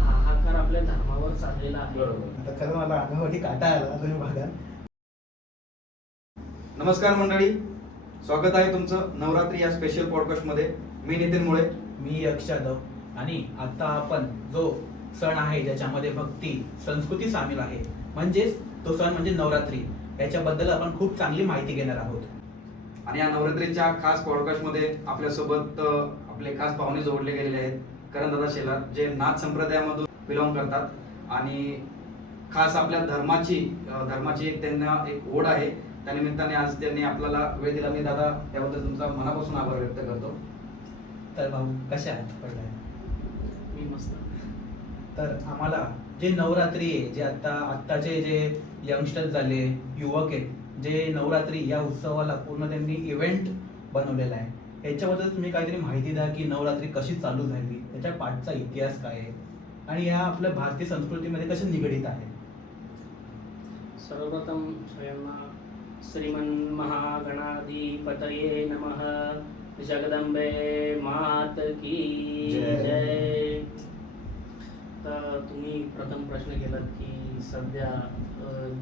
हाहाकार आपल्या धर्मावर चाललेला आहे. बरोबर. आता खरं मला अंगावरती काटा आला तुम्ही बघा. नमस्कार मंडळी, स्वागत आहे तुमचं नवरात्री या स्पेशल पॉडकास्टमध्ये. मी नितीन मुळे. मी यक्ष यादव. आणि आता आपण जो सण आहे ज्याच्यामध्ये भक्ती संस्कृती सामील आहे, म्हणजेच तो सण म्हणजे नवरात्री, याच्याबद्दल आपण खूप चांगली माहिती घेणार आहोत. आणि या नवरात्रीच्या खास पॉडकास्टमध्ये आपल्यासोबत आपले खास पाहुणे जोडले गेलेले आहेत. करणदादा शेलार, जे नाथ संप्रदायामधून बिलॉंग करतात आणि खास आपल्या धर्माची एक त्यांना एक ओढ आहे. त्यानिमित्ताने आज त्यांनी आपल्याला वेळ दिला. मी दादा त्याबद्दल तुमचा मनापासून आभार व्यक्त करतो. तर भाऊ कशा आहात? पहिला मी मस्त. तर आम्हाला जे नवरात्री आहे, जे आत्ताचे जे यंगस्टर्स झाले, युवक आहेत, जे नवरात्री या उत्सवाला पूर्ण त्यांनी इव्हेंट बनवलेला आहे, याच्याबद्दल तुम्ही काहीतरी माहिती द्या की नवरात्री कशी चालू झाली, त्याच्या पाठचा इतिहास काय आहे आणि ह्या आपल्या भारतीय संस्कृतीमध्ये कसे निगडीत आहे. सर्वप्रथम सगळ्यांना श्रीमन महागणाधिपतये नमः. जगदंबे मात की जय. तर तुम्ही प्रथम प्रश्न केलात की सध्या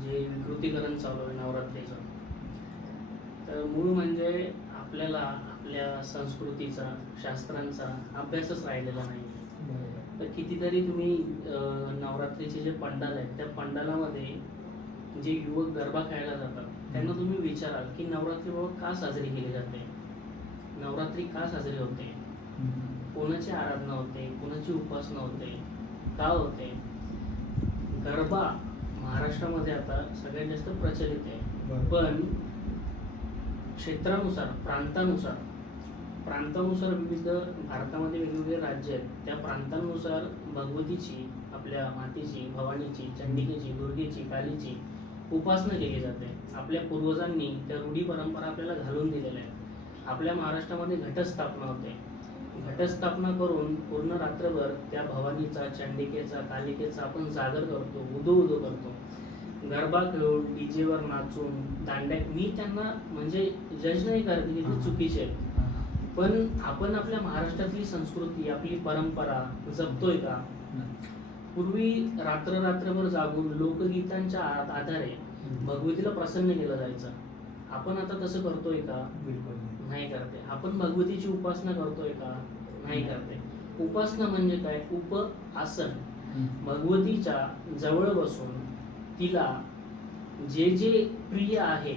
जे विकृतीकरण चालू आहे नवरात्रीचं, तर मूळ म्हणजे आपल्याला आपल्या संस्कृतीचा, शास्त्रांचा अभ्यासच राहिलेला नाही. तर कितीतरी तुम्ही नवरात्रीचे जे पंडाल आहेत, त्या पंडालामध्ये जे युवक गरबा खेळायला जातात त्यांना तुम्ही विचाराल की नवरात्री बाबा का साजरी केली जाते, नवरात्री का साजरी होते, कोणाची आराधना होते, कोणाची उपासना होते, का होते. गरबा महाराष्ट्रामध्ये आता सगळ्यात जास्त प्रचलित आहे, पण क्षेत्रानुसार, प्रांतानुसार विविध भारतामध्ये वेगवेगळे राज्य आहेत. त्या प्रांतांनुसार भगवतीची, आपल्या मातेची, भवानीची, चंडिकेची, दुर्गेची, कालीची उपासना केली जाते. आपल्या पूर्वजांनी त्या रूढी परंपरा आपल्याला घालून दिलेल्या आहेत. आपल्या महाराष्ट्रामध्ये घटस्थापना होते. घटस्थापना करून पूर्ण रात्रभर त्या भवानीचा, चंडिकेचा, कालिकेचा आपण जागर करतो, उदो करतो. गरबा खेळून, डीजेवर नाचून, दांड्या. मी त्यांना म्हणजे जज नाही करत की ते चुकीचे आहेत, पण आपण आपल्या महाराष्ट्रातली संस्कृती, आपली परंपरा जपतोय का? पूर्वी रात्रभर जागून लोकगीतांच्या आधारे भगवतीला प्रसन्न केलं जायचं. आपण आता तसं करतोय का? बिलकुल नाही करते. आपण भगवतीची उपासना करतोय का? नाही करते. उपासना म्हणजे काय? आसन. भगवतीच्या जवळ बसून तिला जे जे प्रिय आहे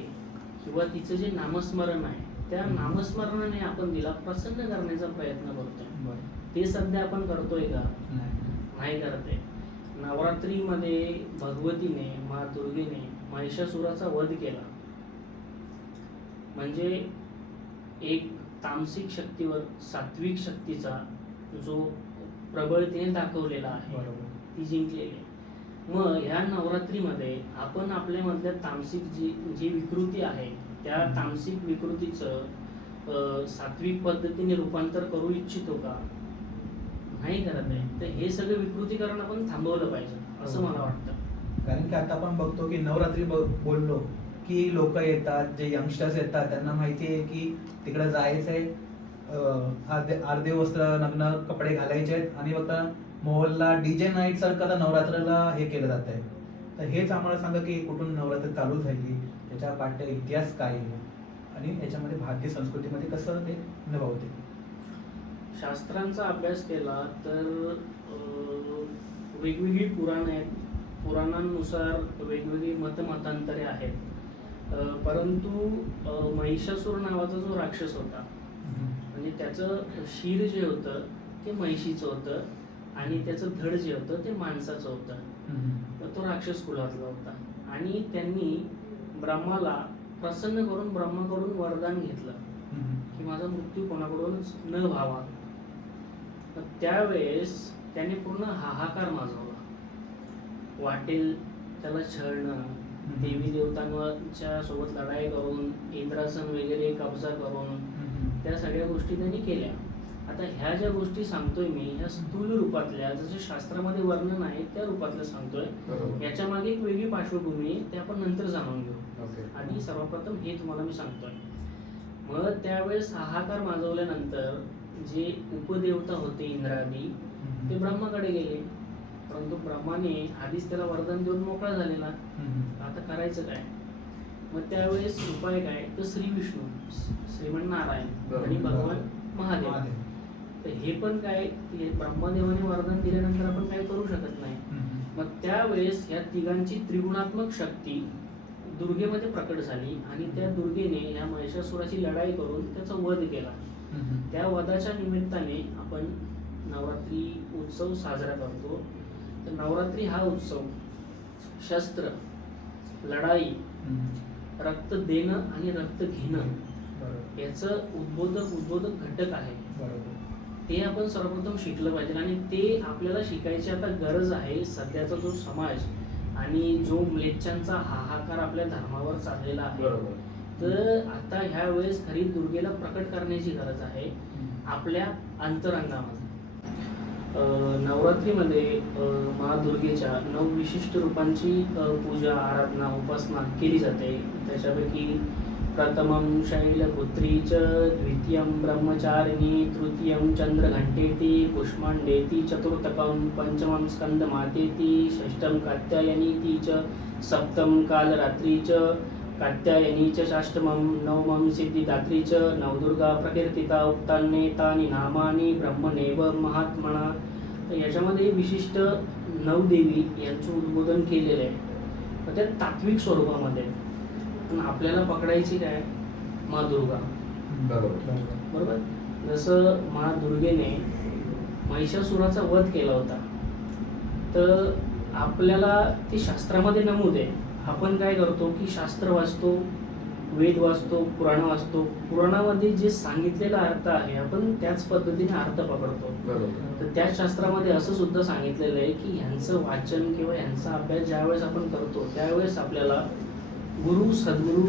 किंवा तिचं जे नामस्मरण आहे, त्या नामस्मरणाने आपण तिला प्रसन्न करण्याचा प्रयत्न करतोय. ते सध्या आपण करतोय का? नाही करते. नवरात्रीमध्ये भगवतीने, मा दुर्गेने महिषासुराचा वध केला. म्हणजे एक तामसिक शक्तीवर सात्विक शक्तीचा जो प्रबळतेने दाखवलेला आहे, ती जिंकलेली. मग ह्या नवरात्रीमध्ये आपण आपल्यामधल्या तामसिक जी विकृती आहे, त्या तामसिक विकृतीचं सात्विक पद्धतीने रूपांतर करू इच्छितो का? नाही करत आहे. तर हे सगळं विकृतीकरण आपण थांबवलं पाहिजे असं मला वाटतं. कारण की आता आपण बघतो की नवरात्री बोललो की लोक येतात, जे यंगस्टर्स येतात, त्यांना माहिती आहे की तिकडे जायचंय, अर्धे वस्त्र, नग्न कपडे घालायचे आहेत आणि फक्त मोहल्ला डीजे नाईट सारखं आता नवरात्राला हे केलं जात आहे. तर हेच आम्हाला सांगा की कुठून नवरात्री चालू झाली, त्याच्या पाठ्य इतिहास काय आहे आणि याच्यामध्ये भारतीय संस्कृतीमध्ये कसं ते निभावते. शास्त्रांचा अभ्यास केला तर वेगवेगळी पुराणे आहेत. पुराणांनुसार वेगवेगळी मतमतांतरे आहेत. परंतु महिषासूर नावाचा जो राक्षस होता, म्हणजे त्याचं शिर जे होतं ते म्हैशीचं होतं आणि त्याचं धड जे होतं ते माणसाचं होतं. तो राक्षस कुलातला होता आणि त्यांनी ब्रह्माला प्रसन्न करून ब्रह्माकडून वरदान घेतलं की माझा मृत्यू कोणाकडूनच न व्हावा. त्यावेळेस त्याने पूर्ण हाहाकार माजवला. वाटेल त्याला छळणं, देवी देवतांच्या सोबत लढाई करून, इंद्रासन वगैरे कब्जा करून त्या सगळ्या गोष्टी त्यांनी केल्या. आता ह्या ज्या गोष्टी सांगतोय मी, ह्या स्थूल रूपातल्या, जसं शास्त्रामध्ये वर्णन आहे त्या रूपातल्या सांगतोय. याच्या मागे एक वेगळी पार्श्वभूमी आहे, ते आपण नंतर जाणून घेऊ. आणि सर्वप्रथम हे तुम्हाला मी सांगतोय. मग त्यावेळेस हाहाकार माजवल्यानंतर जे उपदेवता होते इंद्रादी, ते ब्रह्माकडे गेले परंतु ब्रह्माने आधीच त्याला वरदान देऊन मोकळा झालेला. आता करायचं काय? मग त्यावेळेस उपाय काय? तर श्री विष्णू, श्रीमन नारायण आणि भगवान महादेव. तर हे पण काय, हे ब्रह्मदेवाने वरदान दिल्यानंतर आपण काय करू शकत नाही. मग त्यावेळेस या तिघांची त्रिगुणात्मक शक्ती दुर्गेमध्ये प्रकट झाली आणि त्या दुर्गेने या महिषासुराची लढाई करून त्याचा वध केला. त्या वधाच्या निमित्ताने आपण नवरात्री उत्सव साजरा करतो. तर नवरात्री हा उत्सव शस्त्र, लढाई, रक्त देणं आणि रक्त घेणं याचं उद्बोधक घटक आहे. ते आपण सर्वप्रथम शिकलं पाहिजे आणि ते आपल्याला शिकायची आता गरज आहे. सध्याचा जो समाज आणि जो म्लेच्छांचा हाहाकार आपल्या धर्मावर चाललेला आहे, तर आता ह्या वेळेस खरी दुर्गेला प्रकट करण्याची गरज आहे आपल्या अंतरंगामध्ये. नवरात्रीमध्ये महादुर्गेच्या 9 विशिष्ट रूपांची पूजा, आराधना, उपासना केली जाते. त्याच्यापैकी प्रथमं शैलपुत्री च, द्वितीयं ब्रह्मचारिणी, तृतीयं चंद्रघंटेति, कुष्मांडेति, चतुर्थकं पंचमं स्कंदमातेति, षष्ठं कात्यायनीति च, सप्तमं कालरात्रि च, कात्यायनी च, षष्ठमं नवमं सिद्धिदात्री च, नवदुर्गा प्रकीर्तिता उक्तान्ये तानि नामानि ब्रह्मणेव महात्मना. तर याच्यामध्ये विशिष्ट 9 देवी यांचं उद्बोधन केलेलं आहे. तर त्या तात्विक स्वरूपामध्ये. पण आपल्याला पकडायची काय? माँ दुर्गा. बरोबर. जसं माँ दुर्गेने महिषासुराचा वध केला होता, तर आपल्याला ती शास्त्रामध्ये नमूद आहे. आपण काय करतो की शास्त्र वाचतो, वेद वाचतो, पुराण वाचतो. पुराणामध्ये जे सांगितलेला अर्थ आहे आपण त्याच पद्धतीने अर्थ पकडतो. तर त्याच शास्त्रामध्ये असं सुद्धा सांगितलेलं आहे की ह्यांचं वाचन किंवा ह्यांचा अभ्यास ज्यावेळेस आपण करतो त्यावेळेस आपल्याला गुरु सद्गुरू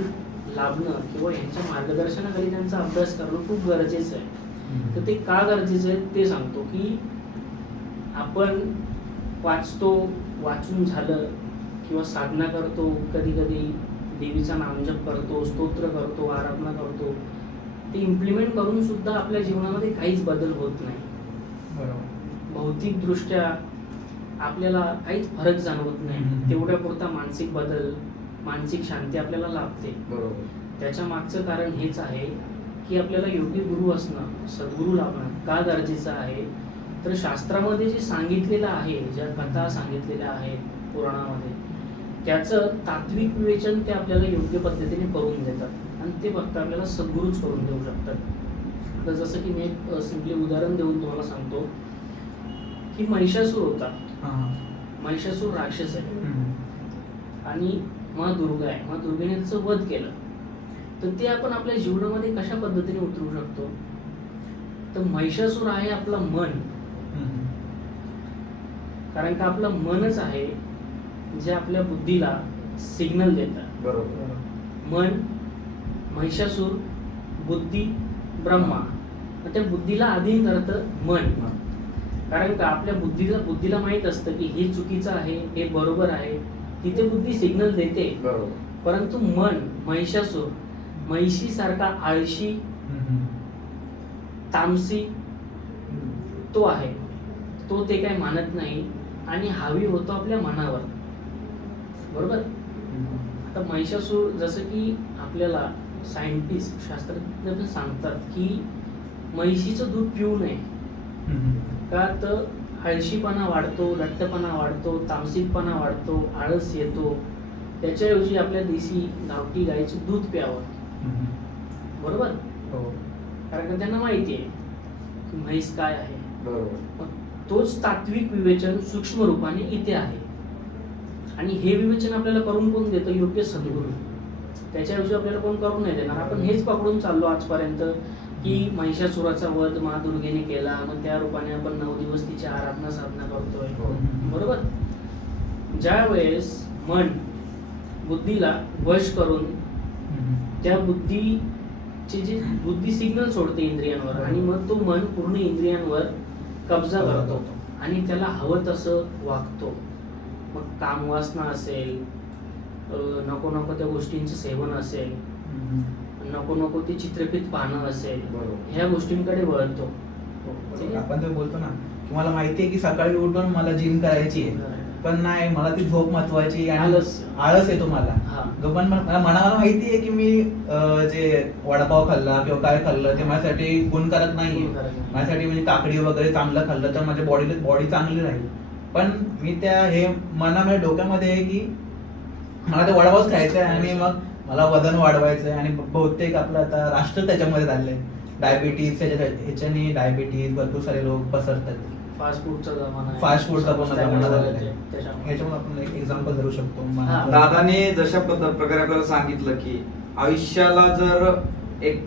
लाभणं किंवा यांच्या मार्गदर्शनाखाली त्यांचा अभ्यास करणं खूप गरजेचं आहे. तर ते का गरजेचं आहे ते सांगतो की आपण वाचतो, वाचून झालं किंवा साधना करतो, कधी कधी देवीचा नामजप करतो, स्तोत्र करतो, आराधना करतो, ते इम्प्लिमेंट करून सुद्धा आपल्या जीवनामध्ये काहीच बदल होत नाही. बरोबर. भौतिकदृष्ट्या आपल्याला काहीच फरक जाणवत नाही. तेवढ्या पुरता मानसिक बदल, मानसिक शांती आपल्याला लाभते. बरोबर. त्याच्या मागचं कारण हेच आहे की आपल्याला योग्य गुरु असणं, सद्गुरू लाभणं का गरजेचं आहे. तर शास्त्रामध्ये जे सांगितलेलं आहे, ज्या कथा सांगितलेल्या आहेत पुराणामध्ये, त्याचं तात्विक विवेचन ते आपल्याला योग्य पद्धतीने करून देतात आणि ते फक्त आपल्याला सद्गुरूच करून देऊ शकतात. आता जसं की मी एक सिम्पली उदाहरण देऊन तुम्हाला सांगतो की महिषासूर होता. महिषासूर राक्षस आहे आणि माँ दुर्गा आहे. माँ दुर्गेने त्याचं वध केलं. तर ते आपण आपल्या जीवनामध्ये कशा पद्धतीने उतरू शकतो. तर महिषासूर आहे आपलं मन. कारण का आपलं मनच आहे जे आपल्या बुद्धीला सिग्नल देतं. बरोबर. मन, महिषासूर, बुद्धी, ब्रह्मा. त्या बुद्धीला अधीन करतं मन. कारण का आपल्या बुद्धीला माहित असतं की हे चुकीचं आहे, हे बरोबर आहे. तिथे बुद्धी सिग्नल देते. परंतु मन, महिषासूर, महिषी सारखा आळशी, तामसी तो आहे. तो ते काय मानत नाही आणि हावी होतो आपल्या मनावर. बरोबर. आता महिषासूर, जसं की आपल्याला सायंटिस्ट, शास्त्रज्ञ पण सांगतात की म्हैशीचं दूध पिऊ नये. का तर आळशीपणा वाढतो, लठ्ठपणा वाढतो, तामसिकपणा वाढतो, आळस येतो. त्याच्याऐवजी आपल्या देशी गावठी गाईचं दूध प्यावं. बरोबर. कारण का त्यांना माहिती आहे की म्हैस काय आहे. बरोबर. तोच तात्विक विवेचन सूक्ष्म रूपाने इथे आहे आणि हे विवेचन आपल्याला करून कोण देतं? योग्य सद्गुरू. त्याच्याऐवजी आपल्याला कोण करून नाही देणार. आपण हेच पकडून चाललो आजपर्यंत की महिषासुराचा वध महादुर्गेने केला, मग त्या रूपाने आपण 9 दिवस तिची आराधना साधना करतोय. बरोबर. ज्या वेळेस मन बुद्धीला वश करून त्या बुद्धीचे जे बुद्धी सिग्नल सोडते इंद्रियांवर आणि मग तो मन पूर्ण इंद्रियांवर कब्जा करतो आणि त्याला हवं तसं वागतो. मग कामवासना असेल, नको नको त्या गोष्टींचं सेवन असेल, नको नको ते चित्रफित पाहणं असेल, ह्या गोष्टींकडे वळतो. आपण तर बोलतो ना तुम्हाला माहिती आहे की सकाळी उठून मला जिम करायची आहे, पण नाही, मला ती झोप महत्वाची आणि आळस येतो मला. हा. पण मनाला माहिती आहे की मी जे वडापाव खाल्ला किंवा काय खाल्लं ते माझ्यासाठी गुणकारक नाहीये. गुणकारक नाही. माझ्यासाठी म्हणजे काकडी वगैरे चांगलं खाल्लं तर माझ्या बॉडी चांगली राहील. पण मी हे मनामध्ये डोक्यामध्ये आहे की मला ते वडापावच खायचं आहे आणि मग मला वजन वाढवायचं आहे. आणि बहुतेक आपलं आता राष्ट्र त्याच्यामध्ये चाललंय, डायबिटीज, ह्याच्याने डायबिटीज भरपूर सारे लोक पसरतात. फास्ट फूडचा जमाना आहे. फास्ट फूडचा पण जमाना झालेला आहे. त्याच्यामुळे ह्याच्यामध्ये आपण एक एक्झाम्पल धरू शकतो. हा. दादाने जशा प्रकारे आपल्याला सांगितलं की आयुष्याला जर एक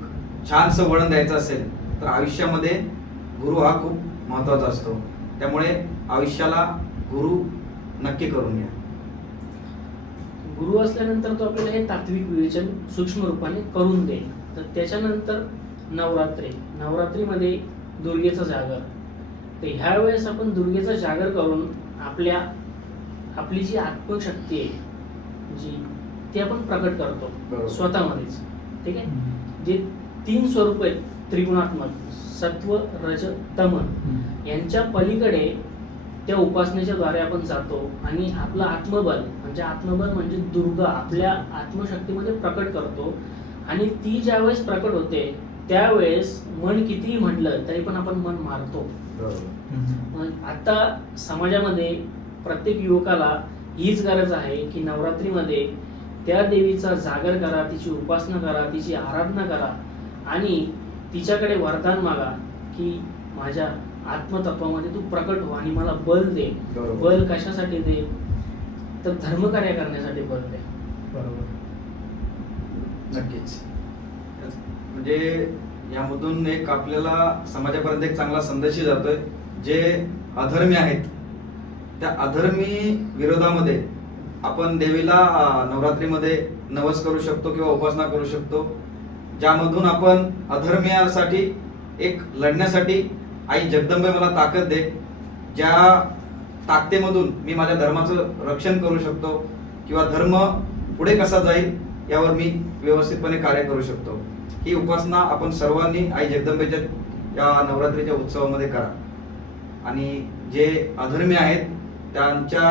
छानसं वळण द्यायचं असेल तर आयुष्यामध्ये गुरु हा खूप महत्वाचा असतो. त्यामुळे आयुष्याला गुरु नक्की करून घ्या. गुरु असल्यानंतर तो आपल्याला हे तात्विक विवेचन सूक्ष्म रूपाने करून देईल. तर त्याच्यानंतर नवरात्रीमध्ये दुर्गेचा जागर. तर ह्या वेळेस आपण दुर्गेचा जागर करून आपली जी आत्मशक्ती आहे जी ती आपण प्रकट करतो बरोबर. स्वतःमध्येच. ठीक आहे. जे 3 स्वरूप आहेत त्रिगुणात्मक, सत्व, रज, तम, यांच्या पलीकडे त्या उपासनेच्या द्वारे आपण जातो आणि आपलं आत्मबल म्हणजे दुर्गा आपल्या आत्मशक्तीमध्ये प्रकट करतो. आणि ती ज्यावेळेस प्रकट होते त्यावेळेस मन कितीही म्हटलं तरी पण आपण मन मारतो. आता समाजामध्ये प्रत्येक युवकाला हीच गरज आहे की नवरात्रीमध्ये त्या देवीचा जागर करा, तिची उपासना करा, तिची आराधना करा आणि तिच्याकडे वरदान मागा की माझ्या आत्मतत्वामध्ये तू प्रकट हो आणि मला बल दे. बल कशासाठी दे? तर धर्मकार्य करण्यासाठी बल दे. बरोबर. नक्कीच. म्हणजे यामधून एक आपल्याला समाजापर्यंत एक चांगला संदेशही जातोय. जे अधर्मी आहेत त्या अधर्मी विरोधामध्ये आपण देवीला नवरात्रीमध्ये नवस करू शकतो किंवा उपासना करू शकतो, ज्यामधून आपण अधर्मीयासाठी एक लढण्यासाठी आई जगदंबे मला ताकद दे, ज्या ताकदीमधून मी माझ्या धर्माचं रक्षण करू शकतो किंवा धर्म पुढे कसा जाईल यावर मी व्यवस्थितपणे कार्य करू शकतो. ही उपासना आपण सर्वांनी आई जगदंबेच्या या नवरात्रीच्या उत्सवामध्ये करा. आणि जे अधर्मी आहेत त्यांच्या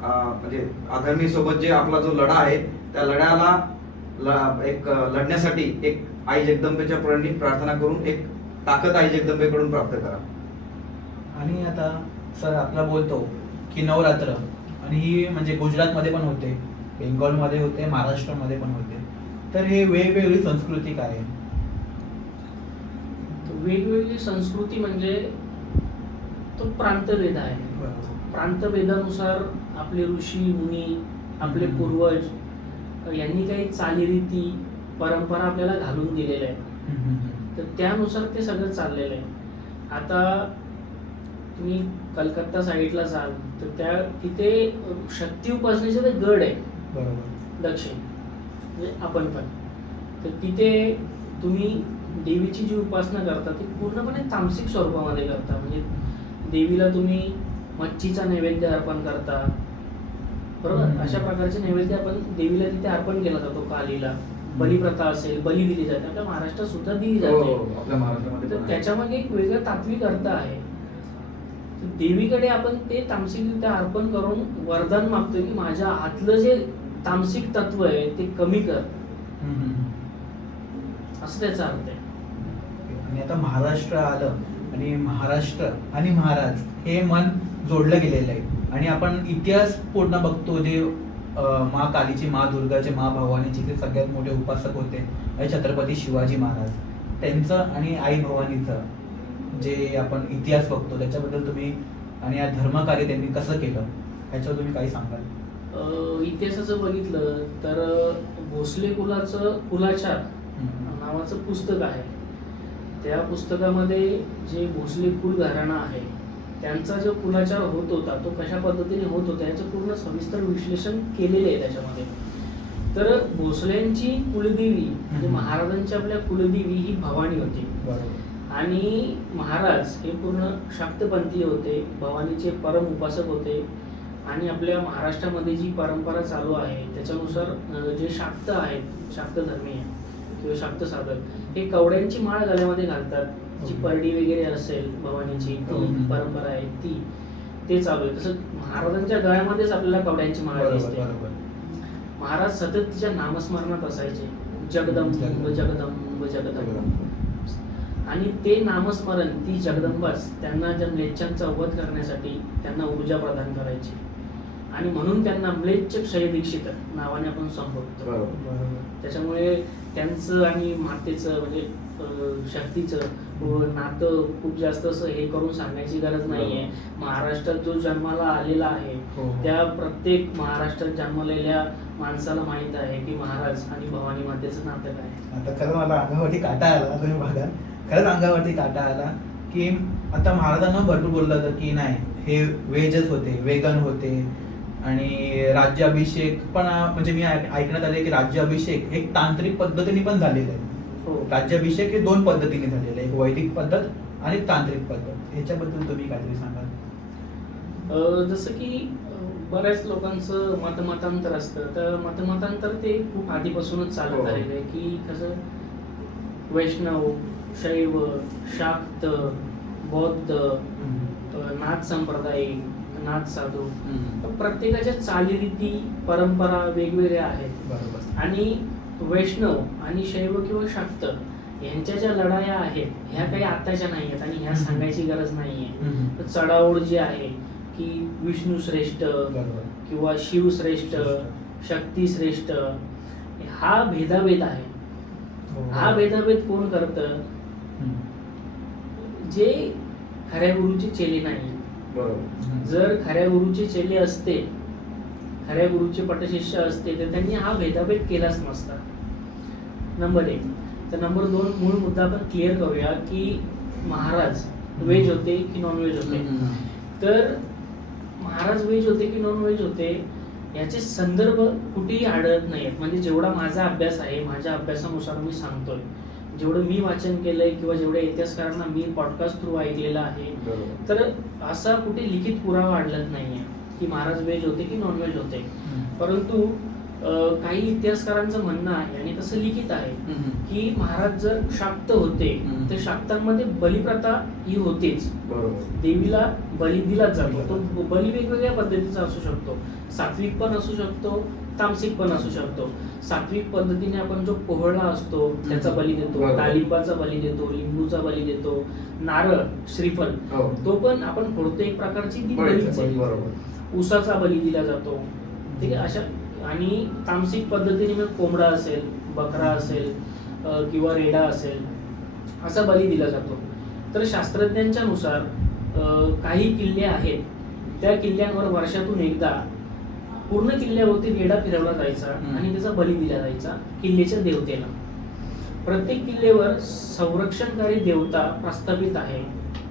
म्हणजे अधर्मी सोबत जे आपला जो लढा आहे त्या लढ्याला एक लढण्यासाठी एक आई जगदंबेच्या पुढे प्रार्थना करून एक ताकद आई जगदंबेकडून प्राप्त करा. आणि आता सर आपला बोलतो की नवरात्र, आणि ही म्हणजे गुजरातमध्ये पण होते, बेंगॉलमध्ये होते, महाराष्ट्रामध्ये पण होते. तर हे वेगवेगळी संस्कृती काय आहे? वेगवेगळी संस्कृती म्हणजे तो प्रांतभेद आहे. प्रांतभेदानुसार आपले ऋषी मुनी, आपले पूर्वज यांनी काही चालीरीती परंपरा आपल्याला घालून दिलेल्या आहेत. तर त्यानुसार ते सगळं चाललेलं आहे. आता तुम्ही कलकत्ता साईडला जाल तर तिथे शक्ती उपासनेचे ते गड आहे. बरोबर. दक्षिण म्हणजे आपण पण तर तिथे तुम्ही देवीची जी उपासना करता ती पूर्णपणे तामसिक स्वरूपामध्ये करता. म्हणजे देवीला तुम्ही मच्छीचा नैवेद्य अर्पण करता. बरोबर. अशा प्रकारचे नैवेद्य आपण देवीला तिथे अर्पण केला जातो. कालीला बलिप्रथा असेल, बली दिली जाते. आपल्या महाराष्ट्रात सुद्धा दिली जाते. आपल्या महाराष्ट्रामध्ये तर त्याच्यामागे एक वेगळा तात्विक अर्थ आहे. देवीकडे आपण ते तामसिकरित्या अर्पण करून वरदान मागतोय की माझ्या आतलं जे तामसिक तत्व आहे ते कमी कर, असं त्याचा अर्थ आहे. आणि आता महाराष्ट्र आलं आणि महाराष्ट्र आणि महाराज हे मन जोडलं गेलेलं आहे. आणि आपण इतिहास पूर्ण बघतो, जे मा कालीची, मा दुर्गाचे, मा भवानीचे जे सगळ्यात मोठे उपासक होते हे छत्रपती शिवाजी महाराज. त्यांचं आणि आई भवानीचं जे आपण इतिहास बघतो त्याच्याबद्दल तुम्ही, आणि या धर्मकार्य त्यांनी कसं केलं ह्याच्यावर तुम्ही काही सांगाल? इतिहासाचं बघितलं तर भोसले कुलाचार नावाचं पुस्तक आहे. त्या पुस्तकामध्ये जे भोसले कुल घराणा आहे त्यांचा जो कुलाचार होत होता तो कशा पद्धतीने होत होता याचं पूर्ण सविस्तर विश्लेषण केलेले आहे त्याच्यामध्ये. तर भोसल्यांची कुलदेवी म्हणजे महाराजांची आपल्या कुलदेवी ही भवानी होती. आणि महाराज हे पूर्ण शाक्तपंथीय होते, भवानीचे परम उपासक होते. आणि आपल्या महाराष्ट्रामध्ये जी परंपरा चालू आहे त्याच्यानुसार जे शाक्त आहेत, शाक्त धर्मीय किंवा शाक्त साधक हे कवड्यांची माळ गळ्यामध्ये घालतात जी परडी वगैरे असेल भवानीची ती परंपरा आहे ती ते चालू आहे. तसं महाराजांच्या गळ्यामध्येच आपल्याला कवड्यांची माळ दिसते. महाराज सतत तिच्या नामस्मरणात असायचे, जगदंब जगदंब जगदंब. आणि ते नामस्मरण, ती जगदंबाच त्यांना ज्या म्लेच्छांचा वध करण्यासाठी त्यांना ऊर्जा प्रदान करायची. आणि म्हणून त्यांना म्लेच्छ क्षय दीक्षित नावाने आपण संबोधतो. त्याच्यामुळे त्यांचं आणि मातेचं म्हणजे शक्तीचं नातं खूप जास्त असं हे करून सांगायची गरज नाहीये. महाराष्ट्रात जो जन्माला आलेला आहे त्या प्रत्येक महाराष्ट्रात जन्मलेल्या माणसाला माहित आहे की महाराज आणि भवानी मातेचं नातं काय. आता खरं मला अंगावरती काटा आला, तुम्ही बघा खरंच अंगावरती काटा आला की आता महाराजांना भरपूर बोललं होतं की नाही हे वेजच होते, वेगन होते. आणि राज्याभिषेक पण म्हणजे मी ऐकण्यात आले की राज्याभिषेक एक तांत्रिक पद्धतीने पण झालेलं आहे. राज्याभिषेक हे 2 पद्धतीने झालेलं आहे, एक वैदिक पद्धत आणि तांत्रिक पद्धत. ह्याच्याबद्दल तुम्ही काहीतरी सांगाल? जसं की बऱ्याच लोकांचं मतमतांतर असतं, तर मतमतांतर ते खूप आधीपासूनच चालत आलेलं आहे की कसं वैष्णव, शैव, शाक्त, बौद्ध, नाथ संप्रदायिक, नाथ साधू, प्रत्येकाच्या चालीरीती परंपरा वेगवेगळ्या आहेत. बरोबर. आणि वैष्णव आणि शैव किंवा शाक्त यांच्या ज्या लढाया आहेत ह्या काही आताच्या नाही आहेत आणि ह्या सांगायची गरज नाहीये. चढाओढ जी आहे की विष्णू श्रेष्ठ किंवा शिव श्रेष्ठ, शक्ती श्रेष्ठ, हा भेदाभेद आहे. हा भेदाभेद कोण करतं? जे खऱ्या गुरुचे चेले नाही. जर खऱ्या गुरुचे चेले असते, खऱ्या गुरुचे पटशिष्य असते तर त्यांनी हा भेदाभेद केलाच नसता. नंबर 1. तर नंबर 2 मूळ मुद्दा आपण क्लिअर करूया की महाराज व्हेज होते की नॉन व्हेज होते. तर महाराज व्हेज होते की नॉन व्हेज होते याचे संदर्भ कुठेही आढळत नाहीत. म्हणजे जेवढा माझा अभ्यास आहे, माझ्या अभ्यासानुसार मी सांगतोय, जेवढं मी वाचन केलंय किंवा जेवढ्या इतिहासकारांना मी पॉडकास्ट थ्रू ऐकलेलं आहे, तर असा कुठे लिखित पुरावा आढळत नाहीये की महाराज व्हेज होते की नॉन व्हेज होते. परंतु काही इतिहासकारांचं म्हणणं आहे आणि तसं लिखित आहे की महाराज जर शाक्त होते तर शाक्तांमध्ये बलिप्रथा ही होतीच. देवीला बली दिलाच जातो. तो बली वेगवेगळ्या पद्धतीचा असू शकतो, सात्विक पण असू शकतो, तामसिक पण असू शकतो. सात्विक पद्धतीने आपण जो कोहळा असतो त्याचा बली देतो, डाळिंबाचा बली देतो, लिंबूचा बली देतो, नारळ, श्रीफल तो पण आपण फोडतो, एक प्रकारची ती बलीच आहे. उसाचा बली दिला जातो. ठीक आहे. अशा आणि तामसिक पद्धतीने मग कोंबडा असेल, बकरा असेल किंवा रेडा असेल असा बली दिला जातो. तर शास्त्रज्ञांच्या नुसार काही किल्ले आहेत, त्या किल्ल्यांवर वर्षातून एकदा पूर्ण किल्ल्यावरती रेडा फिरवला जायचा आणि त्याचा बली दिला जायचा किल्ल्याच्या देवतेला. प्रत्येक किल्ल्यावर संरक्षणकारी देवता प्रस्थापित आहे.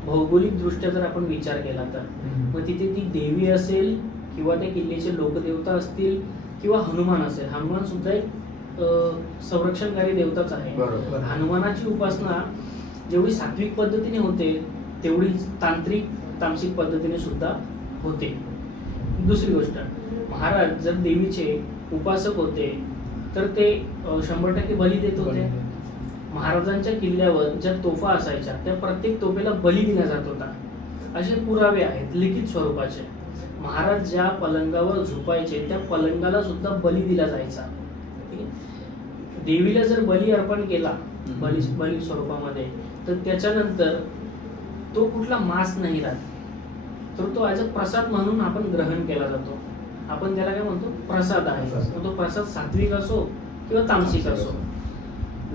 भौगोलिक दृष्ट्या जर आपण विचार केला तर मग तिथे ती देवी असेल किंवा त्या किल्ल्याचे लोकदेवता असतील किंवा हनुमान असेल. हनुमान सुद्धा एक संरक्षणकारी देवताच आहे. हनुमानाची उपासना जेवढी सात्विक पद्धतीने होते तेवढी तांत्रिक तामसिक पद्धतीने सुद्धा होते. दुसरी गोष्ट, महाराज जर देवीचे उपासक होते तर ते 100% बली देत होते. महाराजांच्या किल्ल्यावर ज्या तोफा असायच्या त्या प्रत्येक तोफेला बली दिला जात होता. असे पुरावे आहेत लिखित स्वरूपाचे. महाराज ज्या पलंगावर झोपायचे त्या पलंगाला सुद्धा बली दिला जायचा. देवीला जर बली अर्पण केला बली स्वरूपामध्ये तर त्याच्यानंतर तो कुठला मांस नाही राहत, तर तो ॲज अ प्रसाद म्हणून आपण ग्रहण केला जातो. आपण त्याला काय म्हणतो? प्रसाद आहे. तो प्रसाद सात्विक असो किंवा तामसिक असो.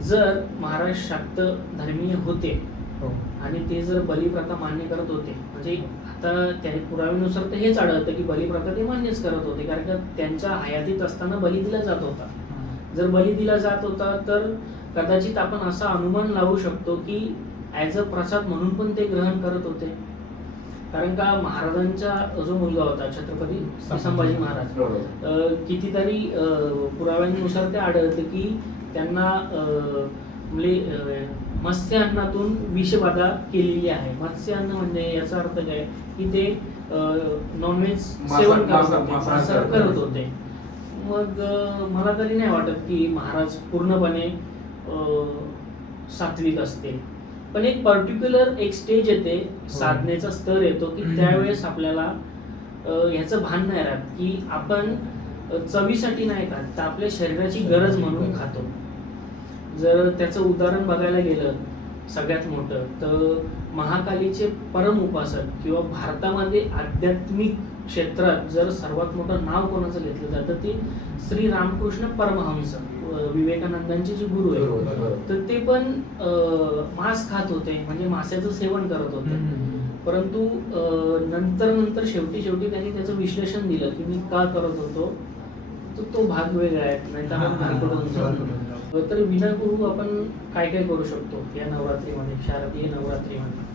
जर महाराज शाक्त धर्मीय होते आणि ते जर बलिप्रथा मान्य करत होते, म्हणजे आता त्या पुराव्यानुसार तर हेच आढळतं की बलिप्रथा ते मान्यच करत होते, कारण का त्यांच्या हयातीत असताना बली दिला जात होता. जर बली दिला जात होता तर कदाचित आपण असा अनुमान लावू शकतो की ॲज अ प्रसाद म्हणून पण ते ग्रहण करत होते. कारण का महाराजांचा जो मुलगा होता छत्रपती संभाजी महाराज, कितीतरी पुराव्यांनुसार ते आढळतं की त्यांना मत्स्य अन्नातून विषबाधा केलेली आहे. मत्स्य अन्न म्हणजे याचा अर्थ काय की ते नॉनव्हेज सेवन करत होते. मग मला तरी नाही वाटत की महाराज पूर्णपणे सात्विक असते. पण एक पर्टिक्युलर एक स्टेज येते, साधनेचा स्तर येतो की त्यावेळेस आपल्याला ह्याचं भान नाही राहत की आपण चवीसाठी नाही खात, तर आपल्या शरीराची गरज म्हणून खातो. जर त्याचं उदाहरण बघायला गेलं सगळ्यात मोठं तर महाकालीचे परम उपासक किंवा भारतामध्ये आध्यात्मिक क्षेत्रात जर सर्वात मोठं नाव कोणाचं घेतलं जातं ते श्री रामकृष्ण परमहंस, विवेकानंदांचे जे गुरु आहेत, तर ते पण मांस खात होते, म्हणजे मांसाचं सेवन करत होते. परंतु नंतर शेवटी त्यांनी त्याचं विश्लेषण दिलं की मी का करत होतो, तर तो भाग वेगळा आहे, नाही तर आपण भानगडून जाऊ. तर विनागुरु आपण काय काय करू शकतो या नवरात्रीमध्ये, शारदीय नवरात्रीमध्ये.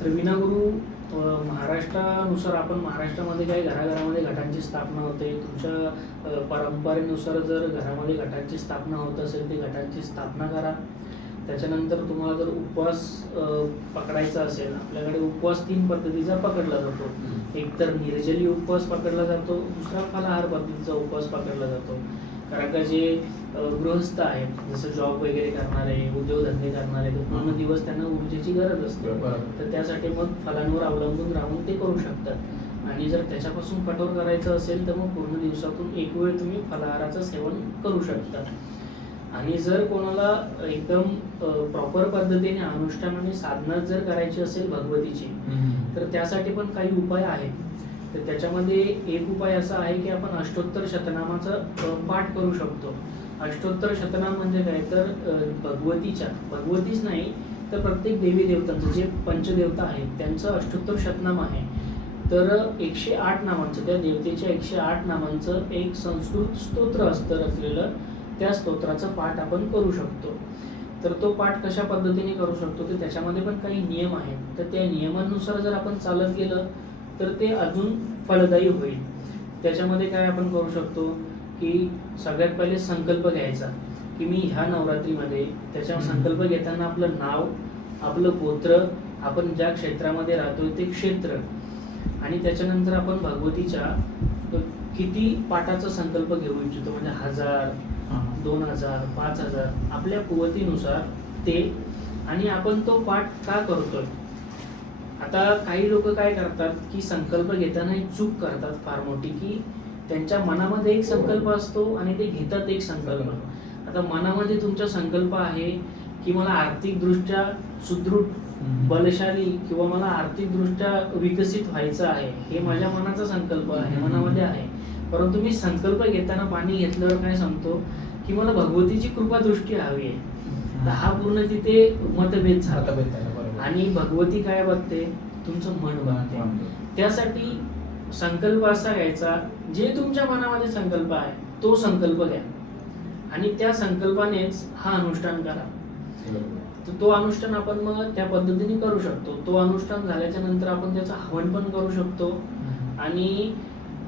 तर विनागुरु महाराष्ट्रानुसार आपण महाराष्ट्रामध्ये काही घराघरामध्ये घटांची स्थापना होते. तुमच्या परंपरेनुसार जर घरामध्ये घटांची स्थापना होत असेल ते घटांची स्थापना करा. त्याच्यानंतर तुम्हाला जर उपवास पकडायचा असेल, आपल्याकडे उपवास 3 पद्धतीचा पकडला जातो. एक तर निर्जली उपवास पकडला जातो, दुसरा फलाहार पद्धतीचा उपवास पकडला जातो. कारण का जे गृहस्थ आहेत, जसं जॉब वगैरे करणारे, उद्योगधंदे करणारे, तर पूर्ण दिवस त्यांना ऊर्जेची गरज असते, तर त्यासाठी मग फलांवर अवलंबून राहून ते करू शकतात. आणि जर त्याच्यापासून कठोर करायचं असेल तर मग पूर्ण दिवसातून एक वेळ तुम्ही फलाहाराचं सेवन करू शकता. आणि जर कोणाला एकदम प्रॉपर पद्धतीने अनुष्ठानाने साधना जर करायची असेल भगवतीची, तर त्यासाठी पण काही उपाय आहेत. तर त्याच्यामध्ये एक उपाय असा आहे की आपण अष्टोत्तर शतनामाचा पाठ करू शकतो. अष्टोत्तर शतनाम म्हणजे काय, तर भगवतीच नाही तर प्रत्येक देवी देवतांचं जे पंचदेवता आहेत त्यांचं अष्टोत्तर शतनाम आहे. तर 108 नामांचं, त्या देवतेच्या 108 नामांचं एक संस्कृत स्तोत्र असतं रचलेलं, त्या स्तोत्राचं पाठ आपण करू शकतो. तर तो पाठ कशा पद्धतीने करू शकतो, तर त्याच्यामध्ये पण काही नियम आहेत. तर त्या नियमांनुसार जर आपण चालत गेलं तर ते अजून फलदायी होईल. त्याच्यामध्ये काय आपण करू शकतो की सगळ्यात पहिले संकल्प घ्यायचा की मी ह्या नवरात्रीमध्ये, त्याच्या संकल्प घेताना आपलं नाव, आपलं गोत्र, आपण ज्या क्षेत्रामध्ये राहतोय ते क्षेत्र, आणि त्याच्यानंतर आपण भगवतीच्या किती पाठाचा संकल्प घेऊ इच्छितो, म्हणजे 1000, 2000, 5000 आपल्या कुवतीनुसार ते. आणि आपण तो पाठ का करतोय. आता काही लोक काय करतात की संकल्प घेताना एक चूक करतात फार मोठी, की त्यांच्या मनामध्ये एक संकल्प असतो आणि ते घेतात एक संकल्प. आता मनामध्ये तुमचा संकल्प आहे की मला आर्थिकदृष्ट्या सुदृढ, बलशाली किंवा मला आर्थिकदृष्ट्या विकसित व्हायचं आहे, हे माझ्या मनाचा संकल्प आहे, मनामध्ये आहे. परंतु मी संकल्प घेताना पाणी घेतल्यावर काय सांगतो की मला भगवतीची कृपा दृष्टी हवी आहे. तर हा पूर्ण तिथे मतभेद झाला. आणि भगवती काय बघते, तुमचं मन बघते. त्यासाठी संकल्प असा घ्यायचा, जे तुमच्या मनामध्ये संकल्प आहे तो संकल्प घ्या आणि त्या संकल्पानेच हा अनुष्ठान करा. तर तो अनुष्ठान आपण मग त्या पद्धतीने करू शकतो. तो अनुष्ठान झाल्याच्या नंतर आपण त्याचं हवन पण करू शकतो. आणि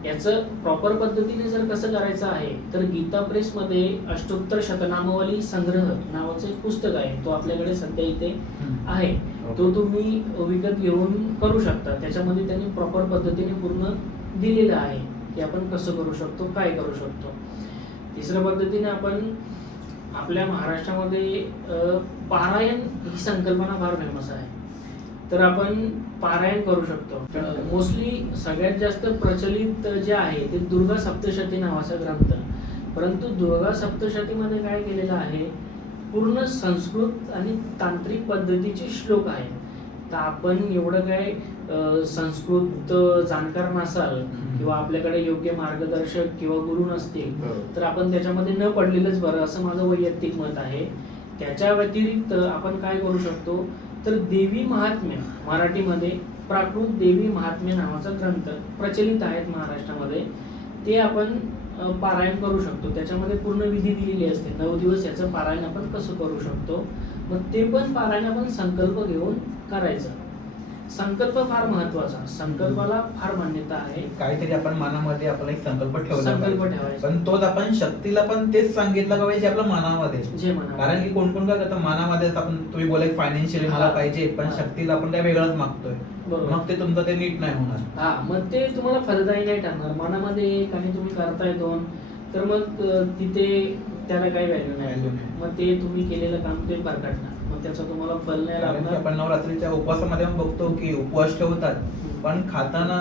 याचं प्रॉपर पद्धतीने जर कसं करायचं आहे, तर गीता प्रेसमध्ये अष्टोत्तर शतनामावली संग्रह नावाचं एक पुस्तक आहे, तो आपल्याकडे सध्या इथे आहे. तो तुम्ही विकत घेऊन करू शकता. त्याच्यामध्ये त्यांनी प्रॉपर पद्धतीने पूर्ण दिलेलं आहे की आपण कसं करू शकतो, काय करू शकतो. तिसऱ्या पद्धतीने आपण आपल्या महाराष्ट्रामध्ये पारायण ही संकल्पना फार फेमस आहे. तर आपण पारायण करू शकतो. मोस्टली सगळ्यात जास्त प्रचलित जे आहे ते दुर्गा सप्तशती नावाचा ग्रंथ. परंतु दुर्गा सप्तशतीमध्ये काय केलेलं आहे, पूर्ण संस्कृत आणि तांत्रिक पद्धतीचे श्लोक आहेत. तर आपण एवढं काय संस्कृत जाणकार नसाल किंवा आपल्याकडे योग्य मार्गदर्शक किंवा गुरु नसतील तर आपण त्याच्यामध्ये न पडलेलंच बरं, असं माझं वैयक्तिक मत आहे. त्याच्या व्यतिरिक्त आपण काय करू शकतो, तर देवी महात्म्य, मराठीमध्ये प्राकृत देवी महात्म्य नावाचा ग्रंथ प्रचलित आहेत महाराष्ट्रामध्ये, ते आपण पारायण करू शकतो. त्याच्यामध्ये पूर्ण विधी दिलेली असते. 9 दिवस याचं पारायण आपण कसं करू शकतो. मग ते पण पारायण आपण संकल्प घेऊन करायचं. संकल्प फार महत्वाचा, संकल्पाला फार मान्यता आहे. काहीतरी आपण मनामध्ये आपला एक संकल्प ठेवायचा, पण तोच आपण शक्तीला पण तेच सांगितलं पाहिजे जे आपल्या मनामध्ये, जे मनामध्ये. कारण की कोण कोण काय करतं, मनामध्ये आपण तुम्ही बोला फायनान्शियली मला पाहिजे, पण शक्तीला आपण काय वेगळंच मागतोय, मग ते तुमचं ते नीट नाही होणार. हा, मग ते तुम्हाला फलदायी नाही ठरणार. मनामध्ये एक आणि तुम्ही करताय 2, तर मग तिथे त्याला काही व्हॅल्यू नाही. मग ते तुम्ही केलेलं काम ते बरकटणार. मग त्याचं तुम्हाला फल नाही कारण की लागणार. आपण नवरात्रीच्या उपवासामध्ये पण बघतो की उपवास ठेवतात पण खाताना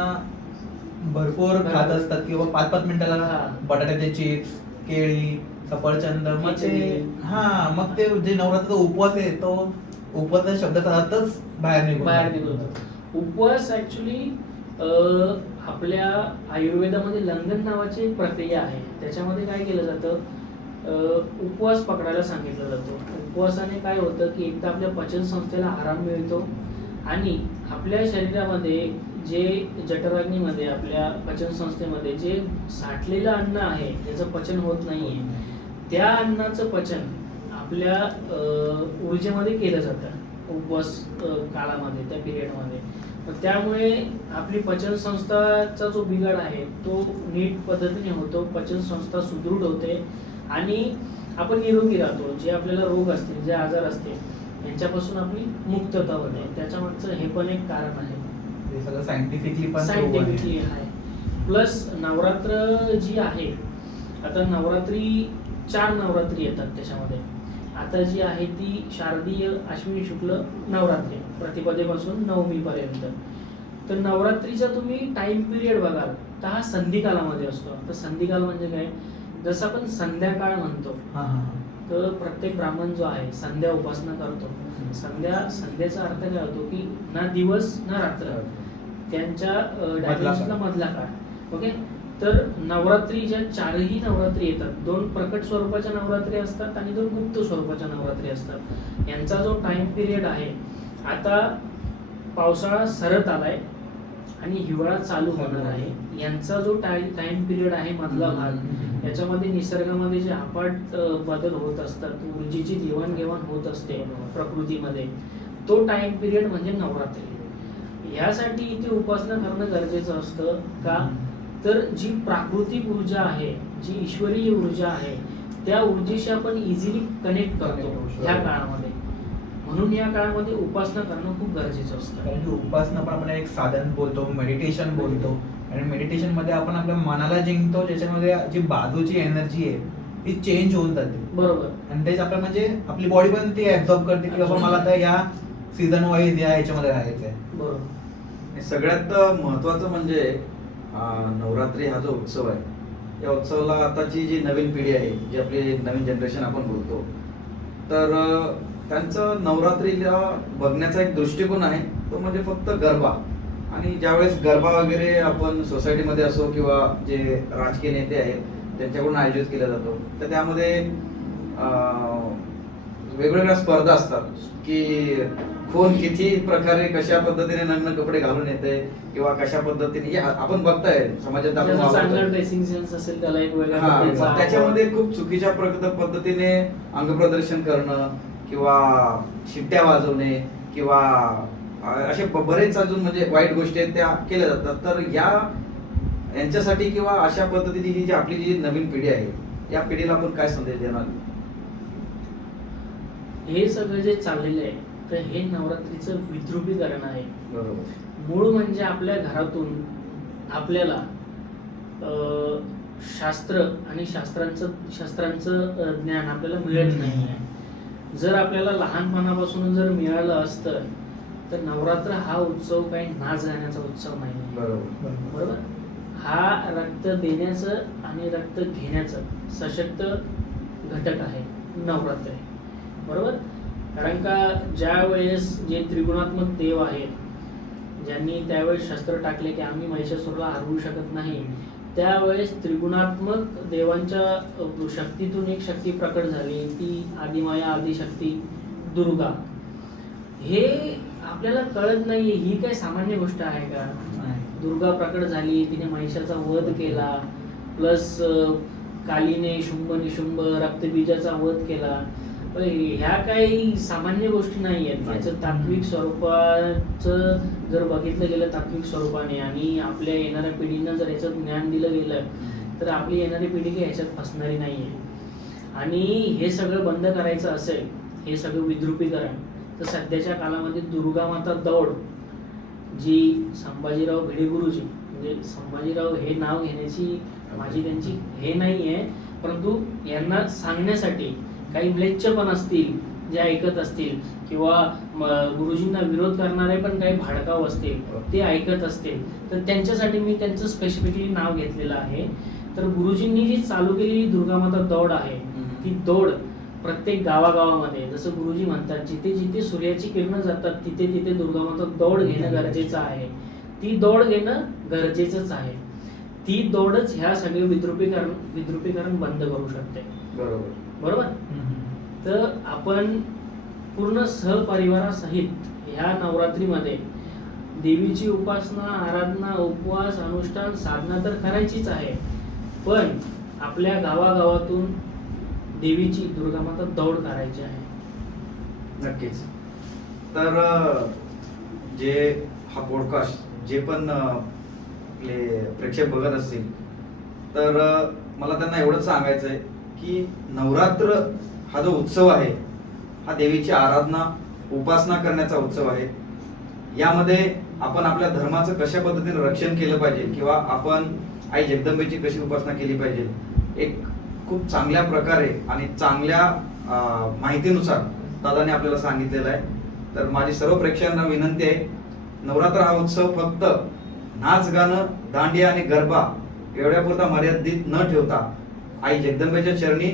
भरपूर खात असतात किंवा 5-5 मिनिटाला हा. बटाट्याचे चिप्स, केळी, सफरचंद, मग ते खिचडी. मग ते जे नवरात्रीचा उपवास आहे तो उपवासाच्या शब्दाचा अर्थच बाहेर निघतो. उपवास ऍक्च्युली आपल्या आयुर्वेदामध्ये लंघन नावाची एक प्रक्रिया आहे. त्याच्यामध्ये काय केलं जातं, उपवास पकडायला सांगितलं जातं. उपवासाने काय होतं की एक तर आपल्या पचन संस्थेला आराम मिळतो आणि आपल्या शरीरामध्ये जे जठराग्नीमध्ये आपल्या पचन संस्थेमध्ये जे साठलेलं अन्न आहे ज्याचं पचन होत नाहीये त्या अन्नाचं पचन आपल्या ऊर्जेमध्ये केलं जातं उपवास काळामध्ये, त्या पिरियडमध्ये. त्यामुळे आपली पचन संस्थाचा जो बिघाड आहे तो नीट पद्धतीने होतो, पचन संस्था सुदृढ होते आणि आपण निरोगी राहतो. जे आपल्याला रोग असतील, जे आजार असतील यांच्यापासून आपली मुक्तता होते. त्याच्या मागचं हे पण एक कारण आहे. हे सगळं सायंटिफिकली पण सायंटिफिकली आहे. प्लस नवरात्र जी आहे, आता नवरात्री 4 नवरात्री येतात त्याच्यामध्ये. आता जी आहे ती शारदीय अश्विनी शुक्ल नवरात्री प्रतिपदेपासून नवमीपर्यंत. तर नवरात्रीचा तुम्ही टाइम पिरियड बघाल तर हा संधिकालामध्ये असतो. तर संधिकाल म्हणजे काय, जसं आपण संध्याकाळ म्हणतो तर प्रत्येक ब्राह्मण जो आहे संध्या उपासना करतो. संध्याचा अर्थ काय होतो की ना दिवस ना रात्र, त्यांच्या डायमेन्शनला मधला काळ. ओके. तर नवरात्री ज्या 4ही नवरात्री येतात, 2 प्रकट स्वरूपाच्या नवरात्री असतात आणि 2 गुप्त स्वरूपाच्या नवरात्री असतात. यांचा जो टाइम पिरियड आहे, आता पावसाळा सरत आलाय आणि हिवाळा चालू होणार आहे. यांचा जो टाइम पिरियड आहे मधला भाग, याच्यामध्ये निसर्गामध्ये जे अफाट बदल होत असतात, ऊर्जेची देवाणघेवाण होत असते प्रकृतीमध्ये, तो टाइम पिरियड म्हणजे नवरात्री. यासाठी इथे उपासना करणं गरजेचं असतं. का तर जी प्राकृतिक ऊर्जा आहे, जी ईश्वरीय ऊर्जा आहे, त्या ऊर्जेशी आपण इझिली कनेक्ट करतो ह्या काळामध्ये. म्हणून या काळामध्ये उपासना करणं खूप गरजेचं असतं. कारण की उपासना पण आपण एक साधन बोलतो, मेडिटेशन बोलतो. आणि मेडिटेशन मध्ये आपण आपल्या मनाला जिंकतो, ज्याच्यामध्ये जी बाजूची एनर्जी आहे ती चेंज होऊन जाते. बरोबर. आणि तेच आपल्या म्हणजे आपली बॉडी पण ती ऍब्झॉर्ब करते की बाबा मला आता या सीझन वाईज या ह्याच्यामध्ये राहायचं आहे. बरोबर. सगळ्यात महत्वाचं म्हणजे नवरात्री हा जो उत्सव आहे, या उत्सवाला आताची जी नवीन पिढी आहे, जी आपली नवीन जनरेशन आपण बोलतो, तर त्यांचं नवरात्रीला बघण्याचा एक दृष्टिकोन आहे तो म्हणजे फक्त गरबा. आणि ज्यावेळेस गरबा वगैरे आपण सोसायटीमध्ये असो किंवा जे राजकीय नेते आहेत त्यांच्याकडून आयोजित केला जातो, तर त्यामध्ये वेगवेगळ्या स्पर्धा असतात की कोण किती प्रकारे कशा पद्धतीने नग्न कपडे घालून येते किंवा कशा पद्धतीने आपण बघताय समाजात आपण ज्याचा चांगला वावरतोय. ड्रेसिंग सेन्स असेल त्याला एक वेगळ्या हा, पद्धतीचा त्याच्यामध्ये खूप चुकीच्या पद्धतीने अंगप्रदर्शन करणं किंवा शिट्ट्या वाजवणे किंवा असे बरेच अजून म्हणजे वाईट गोष्टी आहेत त्या केल्या जातात. तर यांच्यासाठी किंवा अशा पद्धतीची ही जी आपली जी नवीन पिढी आहे, या पिढीला आपण काय संदेश देणार? हे सगळं जे चाललेलं आहे तर हे नवरात्रीचं विद्रुपीकरण आहे. बरोबर. मूळ म्हणजे आपल्या घरातून आपल्याला शास्त्र आणि शस्त्रांचं ज्ञान आपल्याला मिळत नाही आहे. जर आपल्याला लहानपणापासून जर मिळालं असतं तर नवरात्र हा उत्सव काही नाच गाण्याचा उत्सव नाही. बरोबर. हा रक्त देण्याचं आणि रक्त घेण्याचं सशक्त घटक आहे नवरात्र. बरोबर. कारण का ज्या वेळेस जे त्रिगुणात्मक देव आहेत, ज्यांनी त्यावेळेस शस्त्र टाकले की आम्ही महिषासुरला हरवू शकत नाही, त्यावेळेस त्रिगुणात्मक देवांच्या शक्तीतून एक शक्ती प्रकट झाली, ती आदिमाया आदिशक्ती दुर्गा. हे आपल्याला कळत नाहीये, ही काय सामान्य गोष्ट आहे का? दुर्गा प्रकट झाली, तिने महिषाचा वध केला, प्लस कालीने शुंभ निशुंभ रक्तबीजाचा वध केला. ह्या काही सामान्य गोष्टी नाही आहेत. याचं तात्विक स्वरूपाचं जर बघितलं गेलं तात्विक स्वरूपाने आणि आपल्या येणाऱ्या पिढींना जर याचं ज्ञान दिलं गेलं तर आपली येणारी पिढी काही ह्याच्यात फसणारी नाही आहे. आणि हे सगळं बंद करायचं असेल, हे सगळं विद्रुपीकरण, तर सध्याच्या काळामध्ये दुर्गा माता दौड जी संभाजीराव भिडे गुरुजी, म्हणजे संभाजीराव हे नाव घेण्याची माझी त्यांची हे नाही आहे, परंतु यांना सांगण्यासाठी काही म्लेच्छ पण असतील जे ऐकत असतील किंवा गुरुजींना विरोध करणारे पण काही भाडकाव असतील ते ऐकत असतील तर त्यांच्यासाठी मी त्यांचं स्पेसिफिकली नाव घेतलेलं आहे. तर गुरुजींनी जी चालू केलेली दुर्गामाता दौड आहे ती दौड प्रत्येक गावागावामध्ये जसं गुरुजी म्हणतात जिथे जिथे सूर्याची किरणं जातात तिथे तिथे दुर्गामाता दौड घेणं गरजेचं आहे. ती दौड घेणं गरजेचंच आहे. ती दौडच ह्या सगळे विद्रुपीकरण बंद करू शकते. बरोबर. तर आपण पूर्ण सहपरिवारासहित ह्या नवरात्रीमध्ये देवीची उपासना, आराधना, उपवास, अनुष्ठान, साधना तर करायचीच आहे, पण आपल्या गावागावातून देवीची दुर्गामाता दौड करायची आहे. नक्कीच. तर जे हा पॉडकास्ट जे पण आपले प्रेक्षक बघत असतील तर मला त्यांना एवढंच सांगायचं आहे की नवरात्र हा जो उत्सव आहे हा देवीची आराधना, उपासना करण्याचा उत्सव आहे. यामध्ये आपण आपल्या धर्माचं कशा पद्धतीने रक्षण केलं पाहिजे किंवा आपण आई जगदंबेची कशी उपासना केली पाहिजे एक खूप चांगल्या प्रकारे आणि चांगल्या माहितीनुसार दादाने आपल्याला सांगितलेलं आहे. तर माझी सर्व प्रेक्षकांना विनंती आहे, नवरात्र हा उत्सव फक्त नाच, गाणं, दांडिया आणि गरबा एवढ्यापुरता मर्यादित न ठेवता आई जगदंबेच्या चरणी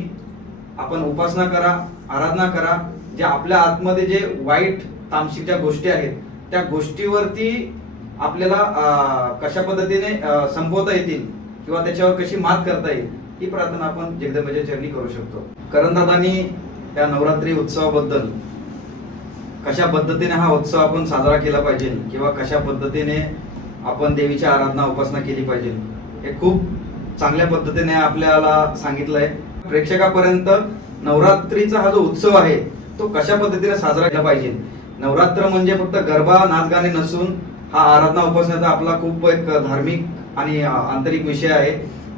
आपण उपासना करा, आराधना करा. जे आपल्या आतमध्ये जे वाईट तामसिक ज्या गोष्टी आहेत त्या गोष्टीवरती आपल्याला कशा पद्धतीने संपवता येतील किंवा त्याच्यावर कशी मात करता येईल ही प्रार्थना आपण जगदंबेच्या चरणी करू शकतो. करणदादांनी या नवरात्री उत्सवाबद्दल कशा पद्धतीने हा उत्सव आपण साजरा केला पाहिजे किंवा कशा पद्धतीने आपण देवीची आराधना, उपासना केली पाहिजे हे खूप चांगल्या पद्धतीने आपल्याला सांगितलंय. प्रेक्षकापर्यंत नवरात्रीचा हा जो उत्सव आहे तो कशा पद्धतीने साजरा केला पाहिजे. नवरात्र म्हणजे फक्त गरबा, नाच, गाणे नसून हा आराधना, उपासनेचा आपला खूप एक धार्मिक आणि आंतरिक विषय आहे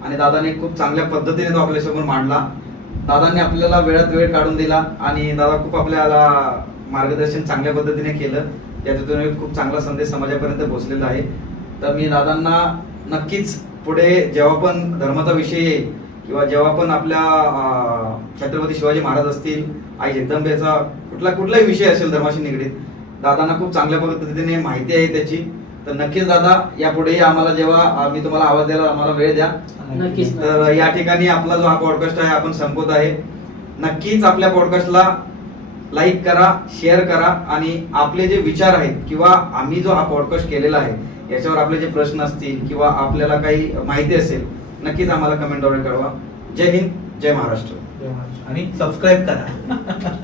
आणि दादाने खूप चांगल्या पद्धतीने तो आपल्यासमोर मांडला. दादांनी आपल्याला वेळात वेळ काढून दिला आणि दादा खूप आपल्याला मार्गदर्शन चांगल्या पद्धतीने केलं, ज्यातून खूप चांगला संदेश समाजापर्यंत पोहोचलेला आहे. तर मी दादांना नक्कीच पुढे जेव्हा पण धर्माचा विषय येईल किंवा जेव्हा पण आपल्या छत्रपती शिवाजी महाराज असतील, आई जगदंबेचा कुठलाही विषय असेल धर्माशी निगडीत, दादांना खूप चांगल्या पद्धतीने माहिती आहे त्याची. तर नक्कीच दादा यापुढेही आम्हाला जेव्हा मी तुम्हाला आवाज द्यायला आम्हाला वेळ द्या. नक्कीच. तर या ठिकाणी आपला जो हा पॉडकास्ट आहे आपण संपवत आहे. नक्कीच आपल्या पॉडकास्टला लाईक करा, शेअर करा आणि आपले जे विचार आहेत किंवा आम्ही जो हा पॉडकास्ट केलेला आहे याच्यावर आपले जे प्रश्न असतील किंवा आपल्याला काही माहिती असेल नक्कीच आम्हाला कमेंटद्वारे कळवा. जय हिंद, जय महाराष्ट्र. आणि सबस्क्राईब करा.